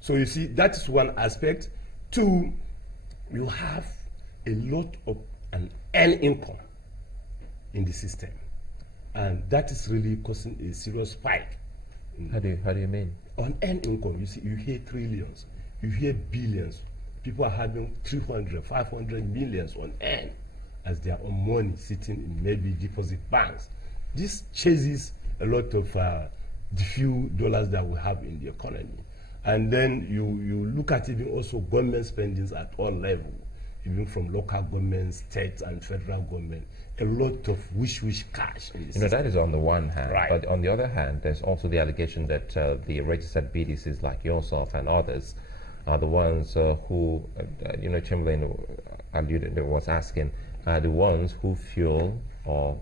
So you see, that is one aspect. Two, you have a lot of an earned income in the system, and that is really causing a serious spike. How do you mean? On earned income, you see, you hear trillions, you hear billions. People are having 300, 500 millions on earn as their own money sitting in maybe deposit banks. This chases a lot of the few dollars that we have in the economy. And then you look at even also government spendings at all levels, even from local government, state and federal government, a lot of wish cash in the system. That is on the one hand, right. But on the other hand, there's also the allegation that the registered BDCs like yourself and others are the ones who, Chamberlain was asking, are the ones who fuel or,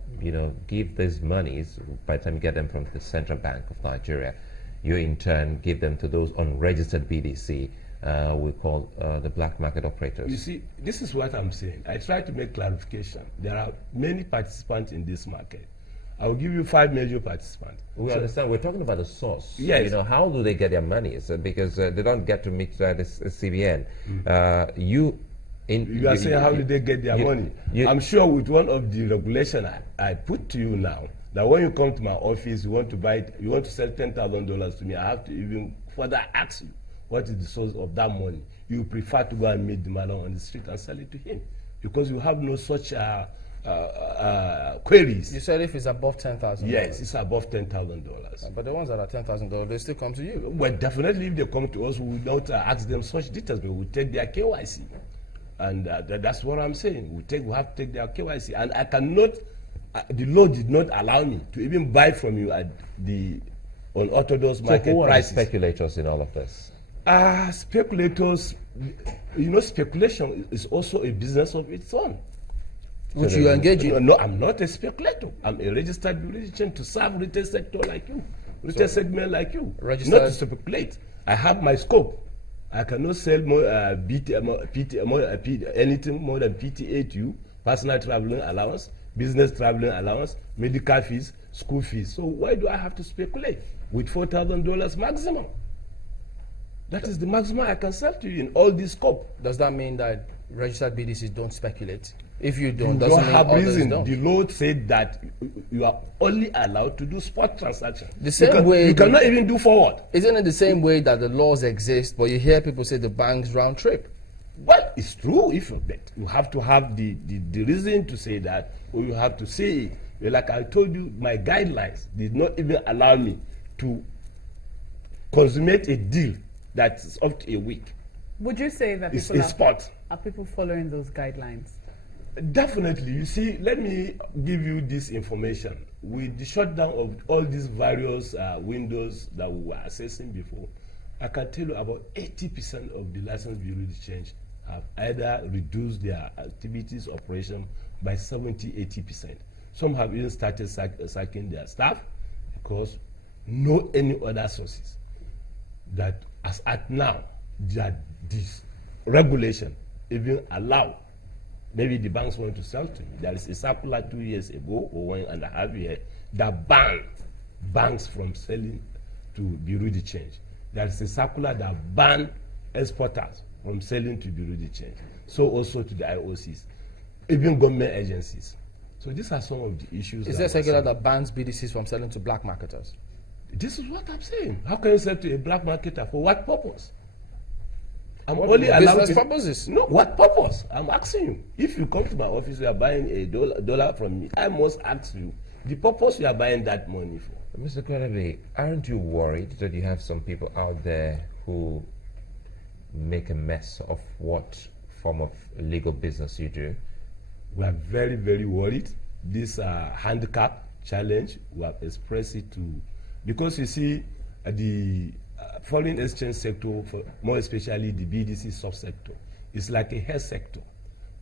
give these monies by the time you get them from the Central Bank of Nigeria. You in turn give them to those unregistered BDC we call the black market operators. You see, this is what I'm saying. I try to make clarification. There are many participants in this market. I will give you 5 major participants. We understand. We're talking about the source. Yes. How do they get their money? Because they don't get to meet this CBN. You are saying how do they get their money? I'm sure with one of the regulation I put to you now, that when you come to my office, you want to sell $10,000 to me, I have to even further ask you, what is the source of that money? You prefer to go and meet the man on the street and sell it to him, because you have no such queries. You said if it's above $10,000. Yes, it's above $10,000. But the ones that are $10,000, they still come to you. Well, definitely, if they come to us, we will not ask them such details, but we take their KYC, and that's what I'm saying. We have to take their KYC, and I cannot. The law did not allow me to even buy from you at the unorthodox market prices. So who are the speculators in all of this? Speculators, speculation is also a business of its own. Which you engage in? No, I'm not a speculator. I'm a registered bureau to serve retail sector like you, retail segment like you. Registered? Not to speculate. I have my scope. I cannot sell more, anything more than Pt.2, personal traveling allowance, business traveling allowance, medical fees, school fees. So why do I have to speculate with $4,000 maximum? That is the maximum I can sell to you in all this scope. Does that mean that registered BDCs don't speculate? If you don't, you doesn't don't have mean reason. Don't. The law said that you are only allowed to do spot transactions. The same way you cannot even do forward. Isn't it the same way that the laws exist, but you hear people say the banks round trip? Well, it's true. But you have to have the reason to say that, or you have to say, like I told you, my guidelines did not even allow me to consummate a deal that is up to a week. Would you say that it's a spot? Are people following those guidelines? Definitely. You see, let me give you this information. With the shutdown of all these various windows that we were accessing before, I can tell you about 80% of the licensed bureau de change have either reduced their activities operation by 70–80%. Some have even started sacking their staff because no any other sources that as at now that this regulation even allow. Maybe the banks want to sell to me. There is a circular 2 years ago or 1.5 years that banned banks from selling to bureau de change. There is a circular that banned exporters from selling to bureau de change. So also to the IOCs, even government agencies. So these are some of the issues. Is there a circular that bans BDCs from selling to black marketers? This is what I'm saying. How can you sell to a black marketer? For what purpose? I'm only allowed business purposes. No, what purpose? I'm asking you. If you come to my office, you are buying a dollar from me, I must ask you the purpose you are buying that money for. Mr. Gwadabe, aren't you worried that you have some people out there who make a mess of what form of legal business you do? We are very, very worried. This handicap challenge, we have expressed it to, because you see, the foreign exchange sector, more especially the BDC subsector, is like a health sector.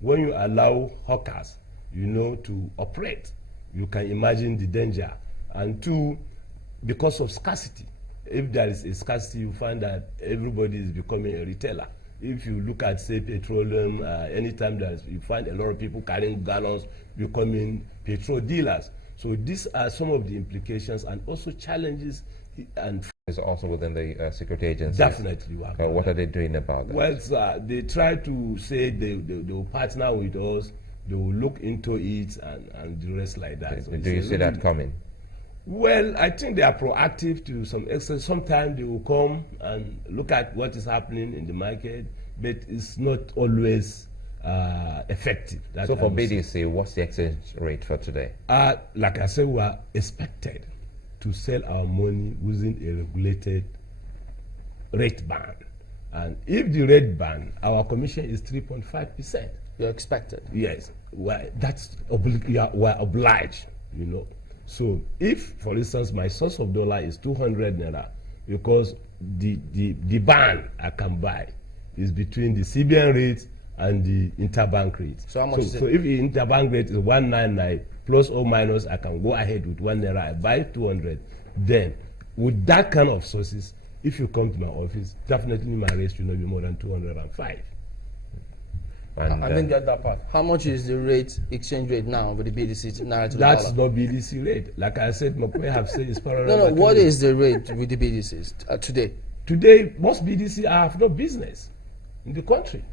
When you allow hawkers, to operate, you can imagine the danger. And two, because of scarcity. If there is a scarcity, you find that everybody is becoming a retailer. If you look at, say, petroleum, anytime you find a lot of people carrying gallons becoming petrol dealers. So these are some of the implications and also challenges and is also within the security agencies. Definitely. What are they doing about that? Well, sir, they try to say they will partner with us, they will look into it and the rest like that. So Do you see that coming? Well, I think they are proactive to some extent. Sometimes they will come and look at what is happening in the market, but it's not always effective. That So for I would say. BDC, what's the exchange rate for today? Like I said, we are expected to sell our money within a regulated rate band. And if the rate band, our commission is 3.5%. You're expected. Yes, we're obliged, you know. So if, for instance, my source of dollar is 200 Naira, because the band I can buy is between the CBN rate and the interbank rate. So how much is it? So if the interbank rate is 199 plus or minus, I can go ahead with 1 Naira, I buy 200. Then, with that kind of sources, if you come to my office, definitely my rate should not be more than 205. And, I didn't get that part. How much is the rate, exchange rate now with the BDC Naira to the That's dollar? not BDC rate. Like I said, Mokwe have said it's parallel. No, market what rate. is the rate with the BDCs today? Today, most BDC have no business in the country.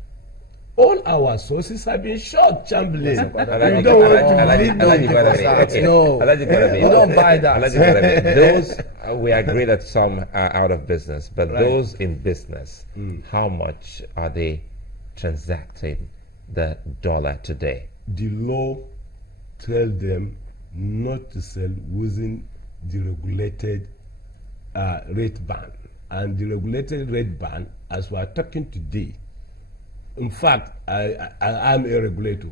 All our sources have been short, Chamberlain. You don't want to believe me. No, you don't buy that. Those, we agree that some are out of business, but Right. those in business, how much are they transacting the dollar today? The law tells them not to sell within the regulated rate band. And the regulated rate band, as we are talking today, in fact, I am a regulator.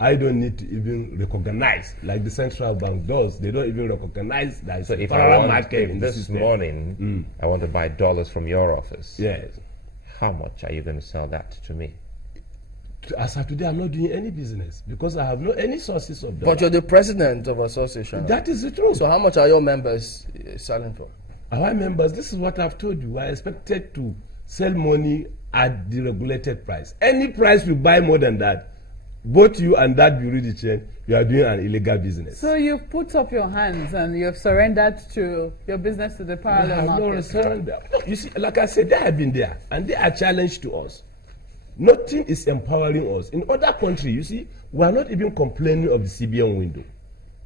I don't need to even recognize, like the central bank does. They don't even recognize that it's So a if I parallel want, market in the this system. morning, I want to buy dollars from your office, Yes. how much are you going to sell that to me? As of today, I'm not doing any business because I have no any sources of But dollar. you're the president of association. That is the truth. So how much are your members selling for? Our members, this is what I've told you. We are expected to sell money at the regulated price. Any price we buy more than that, both you and that bureau de change, you are doing an illegal business. So you've put up your hands and you've surrendered to your business to the We parallel have no market. surrender. No, you see, like I said, they have been there and they are challenged to us. Nothing is empowering us. In other countries, you see, we are not even complaining of the CBN window.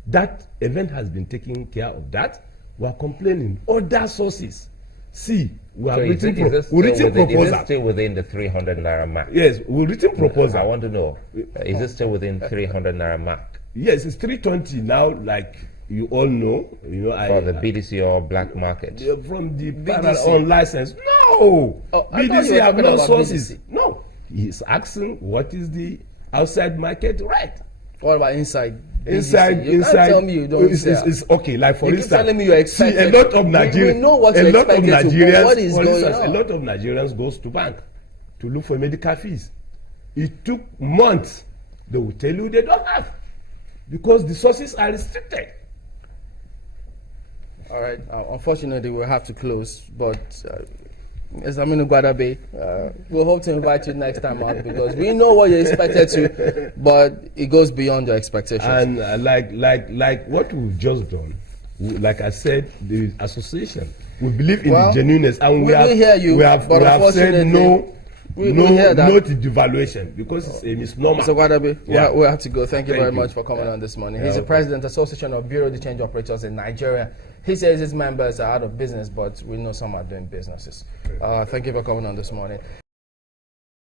That event has been taking care of that. We are complaining. Other sources. See, we have So written, is it proposal. still within the 300 Naira mark? Yes, we written proposal. I want to know, is it still within 300 Naira mark Yes, it's 320 now, like you all know. You know, for the BDC or black market? from the BDC. parallel on license. No, Oh, I thought you BDC were have talking no about sources. BDC. No, he's asking what is the outside market right. What about inside? Inside, You can't tell me you don't sell. it's okay. Like for You keep instance, telling me you're expected. See, a lot of Nigerians, We know what a you're lot of expected to, but Nigerians, what is for going instance, on? a lot of Nigerians goes to bank to look for medical fees. It took months. They will tell you they don't have because the sources are restricted. All right. Unfortunately, we'll have to close. But Mr. Aminu Gwadabe, we'll hope to invite you next time out because we know what you're expected to, but it goes beyond your expectations. And like what we've just done, like I said, the association, we believe in Well, the genuineness, and we hear you, we have but said unfortunately, no. we no, hear that. no to devaluation because it's a misnomer. Mr. Gwadabe, Yeah. we'll have to go. Thank you Thank very you. much for coming on this morning. Yeah, He's the okay. president, Association of Bureau de Change Operators in Nigeria. He says his members are out of business, but we know some are doing businesses. Thank you for coming on this morning.